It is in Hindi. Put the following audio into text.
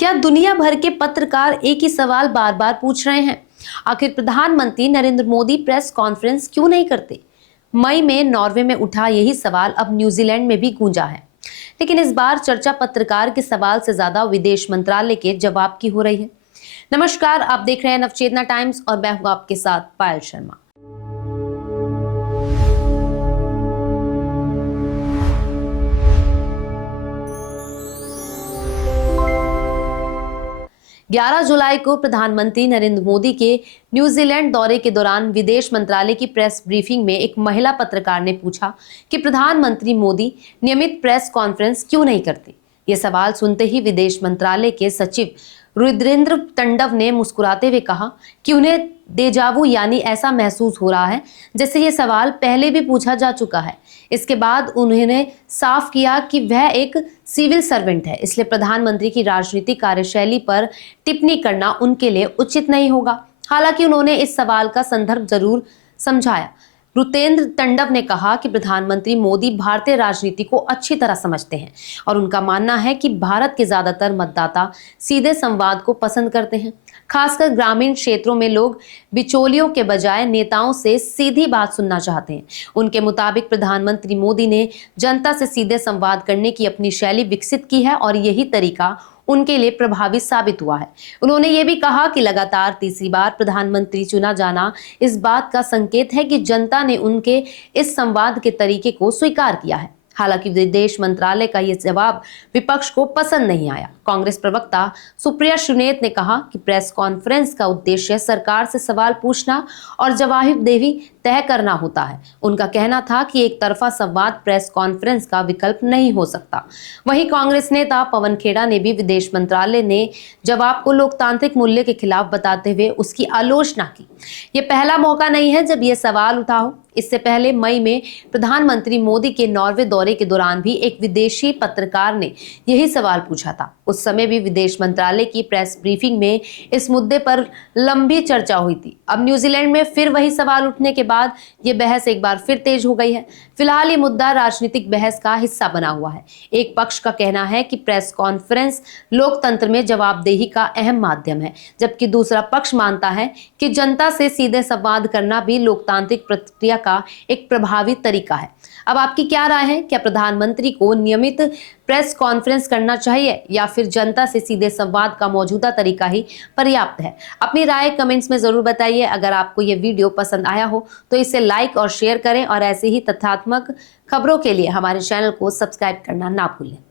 क्या दुनिया भर के पत्रकार एक ही सवाल बार बार पूछ रहे हैं? आखिर प्रधानमंत्री नरेंद्र मोदी प्रेस कॉन्फ्रेंस क्यों नहीं करते? मई में नॉर्वे में उठा यही सवाल अब न्यूजीलैंड में भी गूंजा है। लेकिन इस बार चर्चा पत्रकार के सवाल से ज्यादा विदेश मंत्रालय के जवाब की हो रही है। नमस्कार, आप देख रहे हैं नवचेतना टाइम्स और मैं हूं आपके साथ पायल शर्मा। 11 जुलाई को प्रधानमंत्री नरेंद्र मोदी के न्यूजीलैंड दौरे के दौरान विदेश मंत्रालय की प्रेस ब्रीफिंग में एक महिला पत्रकार ने पूछा कि प्रधानमंत्री मोदी नियमित प्रेस कॉन्फ्रेंस क्यों नहीं करते। ये सवाल सुनते ही विदेश मंत्रालय के सचिव रुद्रेंद्र टंडव ने मुस्कुराते हुए कहा कि उन्हें डेजावू यानी ऐसा महसूस हो रहा है जैसे ये सवाल पहले भी पूछा जा चुका है। इसके बाद उन्होंने साफ किया कि वह एक सिविल सर्वेंट है, इसलिए प्रधानमंत्री की राजनीतिक कार्यशैली पर टिप्पणी करना उनके लिए उचित नहीं होगा। हालांकि उन्होंने इस सवाल का संदर्भ जरूर समझाया। रुतेंद्र टंडव ने कहा कि प्रधानमंत्री मोदी भारतीय राजनीति को अच्छी तरह समझते हैं और उनका मानना है कि भारत के ज्यादातर मतदाता सीधे संवाद को पसंद करते हैं। खासकर ग्रामीण क्षेत्रों में लोग बिचौलियों के बजाय नेताओं से सीधी बात सुनना चाहते हैं। उनके मुताबिक प्रधानमंत्री मोदी ने जनता से सीधे संवाद करने की अपनी शैली विकसित की है और यही तरीका उनके लिए प्रभावी साबित हुआ है। उन्होंने ये भी कहा कि लगातार तीसरी बार प्रधानमंत्री चुना जाना इस बात का संकेत है कि जनता ने उनके इस संवाद के तरीके को स्वीकार किया है। हालांकि विदेश मंत्रालय का यह जवाब विपक्ष को पसंद नहीं आया। कांग्रेस प्रवक्ता सुप्रिया सुनेत ने कहा कि प्रेस कॉन्फ्रेंस का उद्देश्य सरकार से सवाल पूछना और जवाबदेही तय करना होता है। उनका कहना था कि एक तरफा संवाद प्रेस कॉन्फ्रेंस का विकल्प नहीं हो सकता। वहीं कांग्रेस नेता पवन खेड़ा ने भी विदेश मंत्रालय ने जवाब को लोकतांत्रिक मूल्य के खिलाफ बताते हुए उसकी आलोचना की। ये पहला मौका नहीं है जब यह सवाल उठा हो। इससे पहले मई में प्रधानमंत्री मोदी के नॉर्वे दौरे के दौरान भी एक विदेशी पत्रकार ने यही सवाल पूछा था। उस समय भी विदेश मंत्रालय की प्रेस ब्रीफिंग में इस मुद्दे पर लंबी चर्चा हुई थी। अब न्यूजीलैंड में फिर वही सवाल उठने के बाद ये बहस एक बार फिर तेज हो गई है। फिलहाल ये मुद्दा राजनीतिक बहस का हिस्सा बना हुआ है। एक पक्ष का कहना है कि प्रेस कॉन्फ्रेंस लोकतंत्र में जवाबदेही का अहम माध्यम है, जबकि दूसरा पक्ष मानता है कि जनता से सीधे संवाद करना भी लोकतांत्रिक प्रक्रिया का एक प्रभावी तरीका है। अब आपकी क्या राय है? क्या प्रधानमंत्री को नियमित प्रेस कॉन्फ्रेंस करना चाहिए या फिर जनता से सीधे संवाद का मौजूदा तरीका ही पर्याप्त है? अपनी राय कमेंट्स में जरूर बताइए। अगर आपको ये वीडियो पसंद आया हो तो इसे लाइक और शेयर करें और ऐसे ही तथ्यात्मक खबरों के लिए हमारे चैनल को सब्सक्राइब करना ना भूलें।